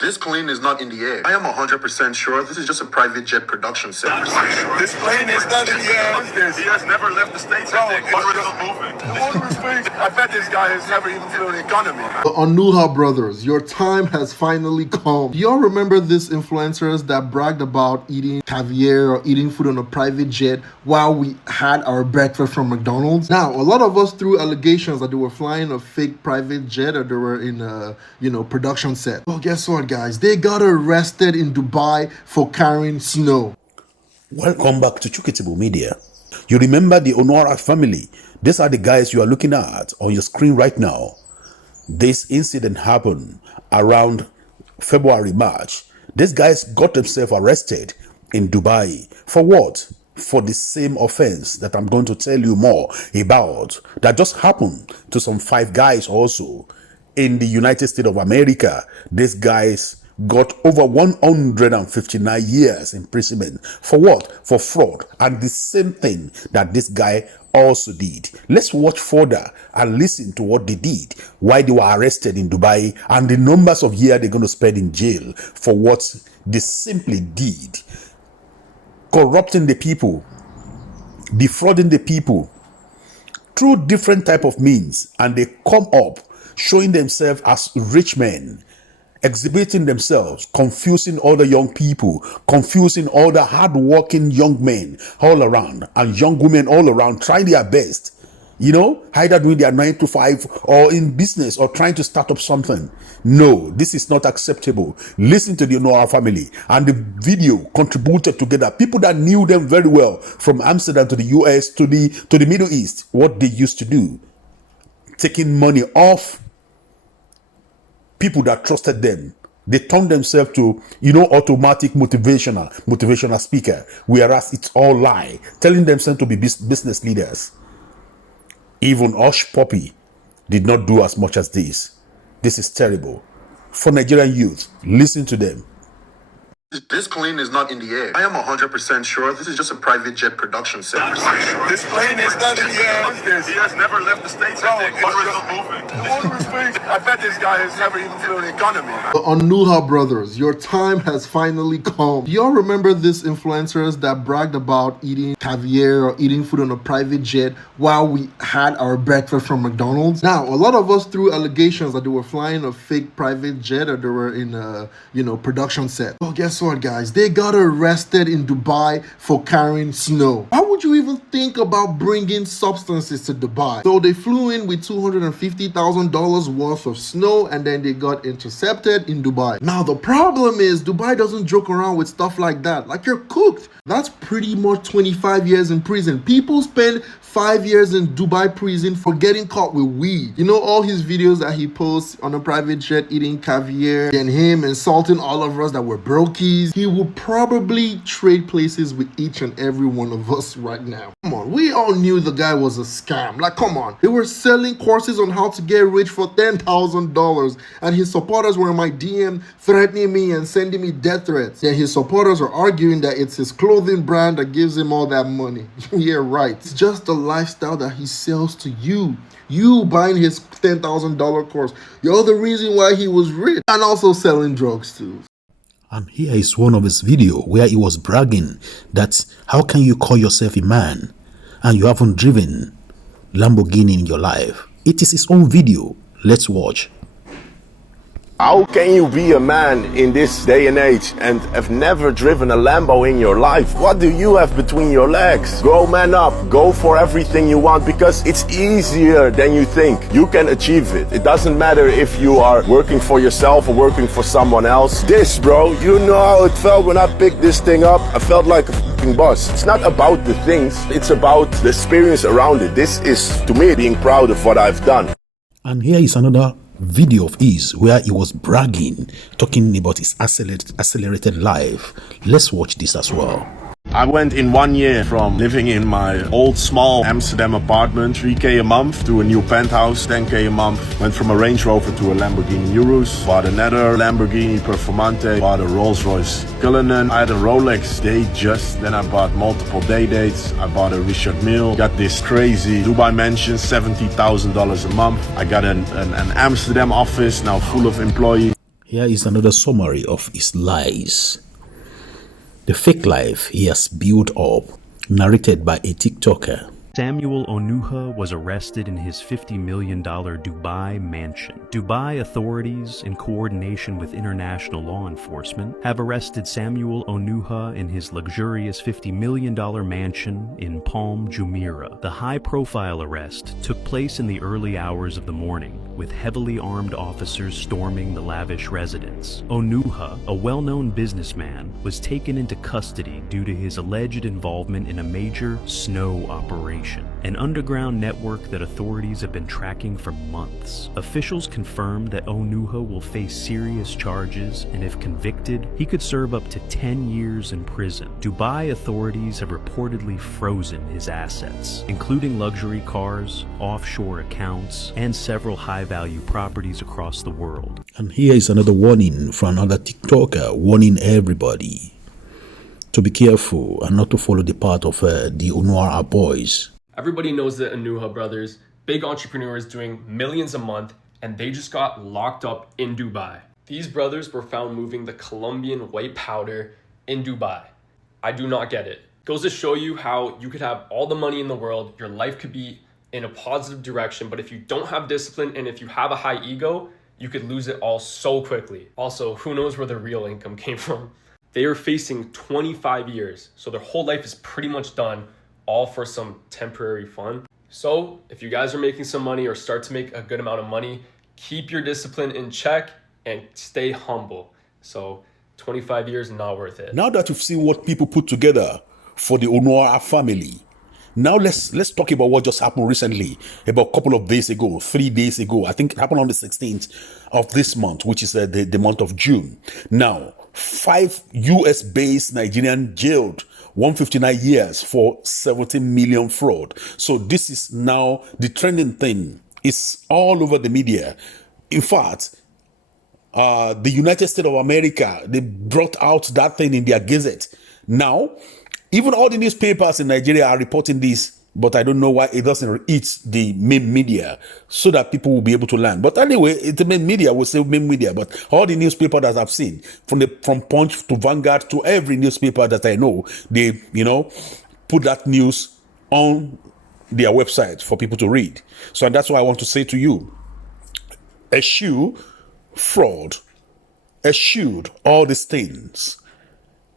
This plane is not in the air. I am 100% sure this is just a private jet production set. This plane is not in the air. He has never left the States, I think. But we're still moving. I bet this guy has never even flew an economy. The Onuha brothers, your time has finally come. Do y'all remember these influencers that bragged about eating caviar or eating food on a private jet while we had our breakfast from McDonald's? Now, a lot of us threw allegations that they were flying a fake private jet or they were in a, production set. Well, guess what, guys? They got arrested in Dubai for carrying snow. Welcome back to Chukitibu Media. You remember the Onuha family? These are the guys you are looking at on your screen right now. This incident happened around February, March. These guys got themselves arrested in Dubai. For what? For the same offense that I'm going to tell you more about. That just happened to some 5 guys also in the United States of America. These guys got over 159 years imprisonment. For what? For fraud. And the same thing that this guy also did. Let's watch further and listen to what they did, why they were arrested in Dubai, and the numbers of years they're going to spend in jail for what they simply did. Corrupting the people, defrauding the people through different type of means, and they come up showing themselves as rich men, exhibiting themselves, confusing all the young people, confusing all the hard-working young men all around and young women all around, trying their best, either doing their 9 to 5 or in business or trying to start up something. No, this is not acceptable. Listen to the Onuha family, and the video contributed together. People that knew them very well, from Amsterdam to the US to the Middle East, what they used to do, taking money off people that trusted them. They turned themselves to, automatic motivational speaker, whereas it's all lie, telling themselves to be business leaders. Even Hush Puppy did not do as much as this. This is terrible. For Nigerian youth, listen to them. This plane is not in the air. I am 100% sure this is just a private jet production set. This plane is not in the air. He has never left the States, I think. But we're still moving. I bet this guy has never even flew an economy. The Onuha brothers, your time has finally come. Do y'all remember these influencers that bragged about eating caviar or eating food on a private jet while we had our breakfast from McDonald's? Now, a lot of us threw allegations that they were flying a fake private jet or they were in a, production set. Well, guess what, guys? They got arrested in Dubai for carrying snow. How would you even think about bringing substances to Dubai? So they flew in with $250,000 worth of snow, and then they got intercepted in Dubai. Now, the problem is Dubai doesn't joke around with stuff like that. Like, you're cooked. That's pretty much 25 years in prison. People spend 5 years in Dubai prison for getting caught with weed. All his videos that he posts on a private jet eating caviar, and him insulting all of us that were brokies. He would probably trade places with each and every one of us right now. Come on, we all knew the guy was a scam. Like, come on. They were selling courses on how to get rich for $10,000, and his supporters were in my DM threatening me and sending me death threats. And his supporters are arguing that it's his clothing brand that gives him all that money. Yeah, right. It's just the lifestyle that he sells to you. You buying his $10,000 course. You're the reason why he was rich, and also selling drugs too. And here is one of his video where he was bragging that how can you call yourself a man and you haven't driven Lamborghini in your life? It is his own video. Let's watch. How can you be a man in this day and age and have never driven a Lambo in your life? What do you have between your legs? Grow man up, go for everything you want, because it's easier than you think. You can achieve it. It doesn't matter if you are working for yourself or working for someone else. This, bro, you know how it felt when I picked this thing up? I felt like a fucking boss. It's not about the things, it's about the experience around it. This is, to me, being proud of what I've done. And here is another video of his where he was bragging, talking about his accelerated life. Let's watch this as well. I went in 1 year from living in my old small Amsterdam apartment, 3K a month, to a new penthouse, 10K a month. Went from a Range Rover to a Lamborghini Urus, bought another Lamborghini Performante, bought a Rolls Royce Cullinan, I had a Rolex Datejust, then I bought multiple day dates, I bought a Richard Mille, got this crazy Dubai mansion, $70,000 a month. I got an Amsterdam office now full of employees. Here is another summary of his lies. The fake life he has built up, narrated by a TikToker. Samuel Onuha was arrested in his $50 million Dubai mansion. Dubai authorities, in coordination with international law enforcement, have arrested Samuel Onuha in his luxurious $50 million mansion in Palm Jumeirah. The high-profile arrest took place in the early hours of the morning, with heavily armed officers storming the lavish residence. Onuha, a well-known businessman, was taken into custody due to his alleged involvement in a major snow operation, an underground network that authorities have been tracking for months. Officials confirmed that Onuha will face serious charges, and if convicted, he could serve up to 10 years in prison. Dubai authorities have reportedly frozen his assets, including luxury cars, offshore accounts, and several high-value properties across the world. And here is another warning from another TikToker, warning everybody to be careful and not to follow the path of the Onuha boys. Everybody knows the Onuha brothers, big entrepreneurs doing millions a month, and they just got locked up in Dubai. These brothers were found moving the Colombian white powder in Dubai. I do not get it. Goes to show you how you could have all the money in the world, your life could be in a positive direction, but if you don't have discipline and if you have a high ego, you could lose it all so quickly. Also, who knows where the real income came from? They are facing 25 years, so their whole life is pretty much done, all for some temporary fun. So if you guys are making some money or start to make a good amount of money, keep your discipline in check and stay humble. So 25 years, not worth it. Now that you've seen what people put together for the Onuha family, now let's talk about what just happened recently, about a couple of days ago, 3 days ago. I think it happened on the 16th of this month, which is the month of June. Now, 5 US-based Nigerian jailed 159 years for 17 million fraud. So this is now the trending thing. It's all over the media. In fact, the United States of America, they brought out that thing in their gazette. Now, even all the newspapers in Nigeria are reporting this, but I don't know why it doesn't reach the main media so that people will be able to learn. But anyway, the main media will say main media, but all the newspapers that I've seen, from Punch to Vanguard to every newspaper that I know, they, put that news on their website for people to read. So that's why I want to say to you, eschew fraud, eschew all these things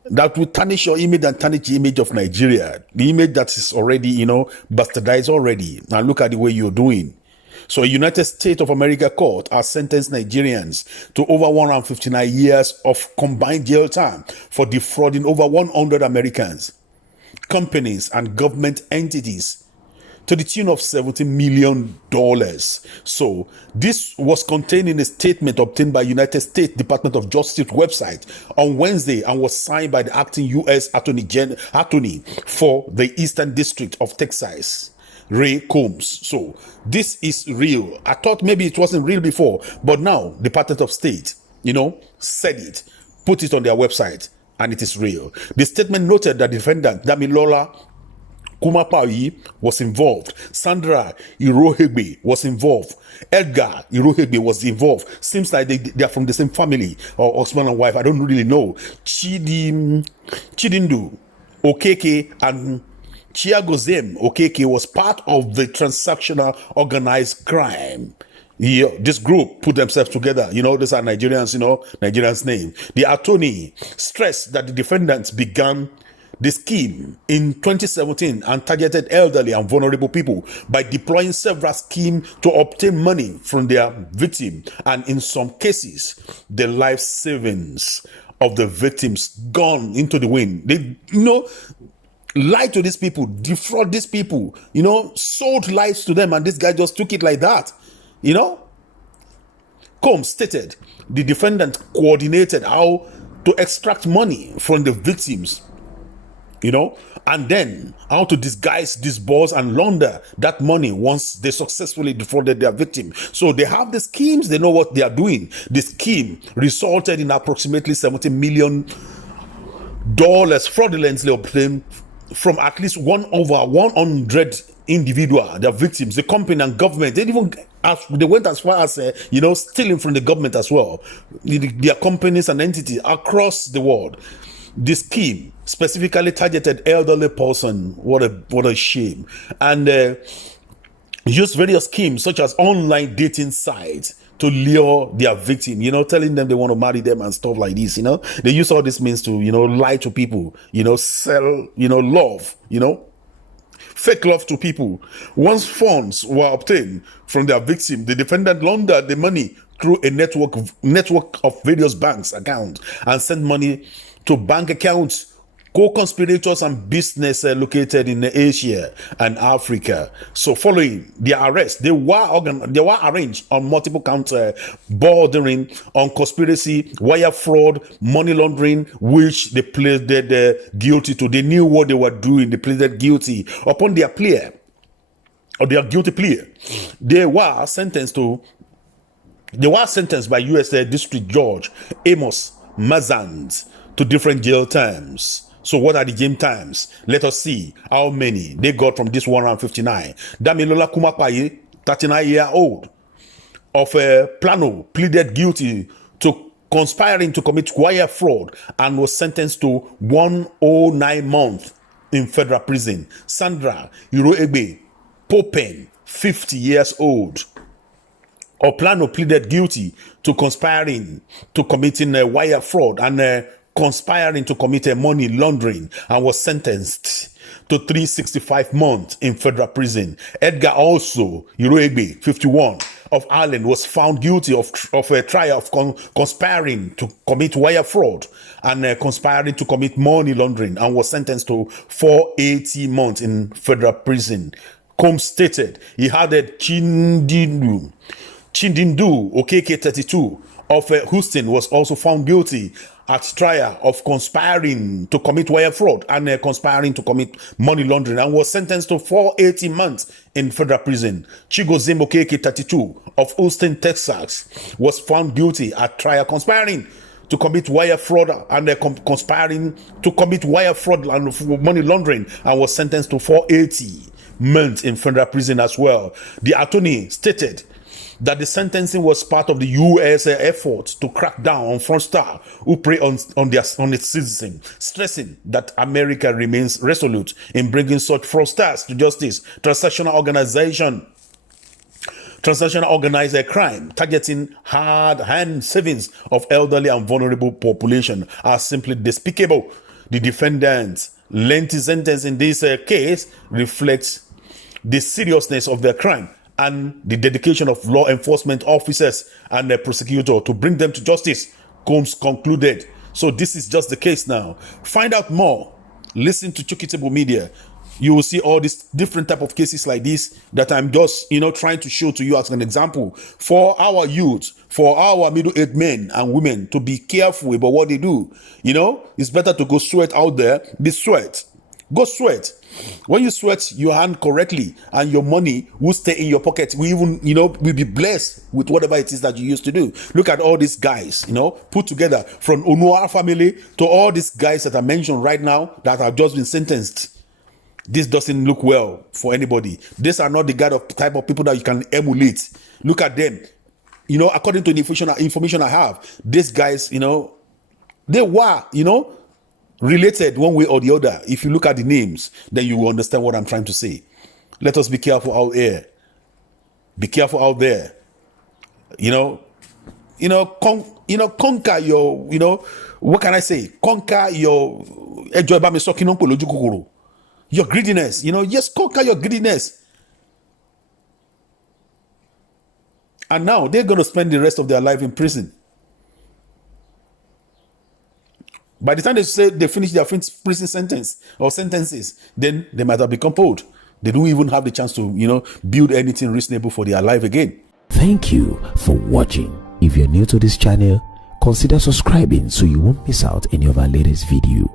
that will tarnish your image and tarnish the image of Nigeria, the image that is already, bastardized already. Now look at the way you're doing. So a United States of America court has sentenced Nigerians to over 159 years of combined jail time for defrauding over 100 Americans, companies and government entities to the tune of $17 million. So this was contained in a statement obtained by United States Department of Justice website on Wednesday and was signed by the acting U.S. Attorney for the Eastern District of Texas, Ray Combs. So this is real. I thought maybe it wasn't real before, but now Department of State, said it, put it on their website, and it is real. The statement noted that defendant Damilola Kumapayi was involved. Sandra Irohegbe was involved. Edgar Irohegbe was involved. Seems like they are from the same family, or husband and wife. I don't really know. Chidindu Okeke and Chiagozem Okeke was part of the transactional organized crime. This group put themselves together. These are Nigerians, Nigerians' name. The attorney stressed that the defendants began the scheme in 2017 and targeted elderly and vulnerable people by deploying several schemes to obtain money from their victim, and in some cases, the life savings of the victims gone into the wind. They, lied to these people, defraud these people, sold lies to them, and this guy just took it like that, Combs stated the defendant coordinated how to extract money from the victims, and then how to disguise, disburse, and launder that money once they successfully defrauded their victim. So they have the schemes, they know what they are doing. The scheme resulted in approximately $70 million fraudulently obtained from at least one over 100 individual, their victims, the company and government. They went as far as stealing from the government as well. Their companies and entities across the world. The scheme specifically targeted elderly person. What a shame. And used various schemes such as online dating sites to lure their victim, telling them they want to marry them and stuff like this. They use all these means to lie to people, sell love, fake love to people. Once funds were obtained from their victim, the defendant laundered the money through a network of various banks accounts and sent money to bank accounts, co-conspirators and business located in Asia and Africa. So following their arrest, they were arranged on multiple counts bordering on conspiracy, wire fraud, money laundering, which they pleaded guilty to. They knew what they were doing. They pleaded guilty. Upon their plea, or their guilty plea, they were sentenced by U.S. District Judge Amos Mazans to different jail terms. So what are the jail terms? Let us see how many they got from this 159. Damilola Kumakwaye, 39-year-old of Plano, pleaded guilty to conspiring to commit wire fraud and was sentenced to 109 months in federal prison. Sandra Iroegbe Popen, 50 years old, of Plano, pleaded guilty to conspiring to committing wire fraud and conspiring to commit money laundering and was sentenced to 365 months in federal prison. Edgar also Iroegbe, 51, of Ireland, was found guilty of a trial of conspiring to commit wire fraud and conspiring to commit money laundering and was sentenced to 480 months in federal prison. Combs stated he had a Chindindu Okeke, 32, of Houston, was also found guilty at trial of conspiring to commit wire fraud and conspiring to commit money laundering and was sentenced to 480 months in federal prison. Chigozim Okeke, 32, of Houston, Texas, was found guilty at trial conspiring to commit wire fraud and conspiring to commit wire fraud and money laundering and was sentenced to 480 months in federal prison as well. The attorney stated that the sentencing was part of the U.S. effort to crack down on fraudsters who prey on its citizens, stressing that America remains resolute in bringing such fraudsters to justice. Transactional organized crime targeting hard-hand savings of elderly and vulnerable population are simply despicable. The defendant's lengthy sentence in this case reflects the seriousness of their crime and the dedication of law enforcement officers and the prosecutor to bring them to justice, Combs concluded. So this is just the case now. Find out more. Listen to Chukitable Media. You will see all these different type of cases like this that I'm just, trying to show to you as an example for our youth, for our middle-aged men and women to be careful about what they do. It's better to go sweat out there. Be sweat. Go sweat. When you sweat your hand correctly and your money will stay in your pocket, we even, will be blessed with whatever it is that you used to do. Look at all these guys, put together from Onuha family to all these guys that I mentioned right now that have just been sentenced. This doesn't look well for anybody. These are not the type of people that you can emulate. Look at them. According to the information I have, these guys, they were, related one way or the other. If you look at the names, then you will understand what I'm trying to say. Let us be careful out there. Be careful out there. Conquer your, what can I say? Conquer your greediness. Yes, conquer your greediness. And now they're going to spend the rest of their life in prison. By the time they finish their prison sentence or sentences, then they might have become old. They don't even have the chance to, build anything reasonable for their life again. Thank you for watching. If you're new to this channel, consider subscribing so you won't miss out any of our latest video.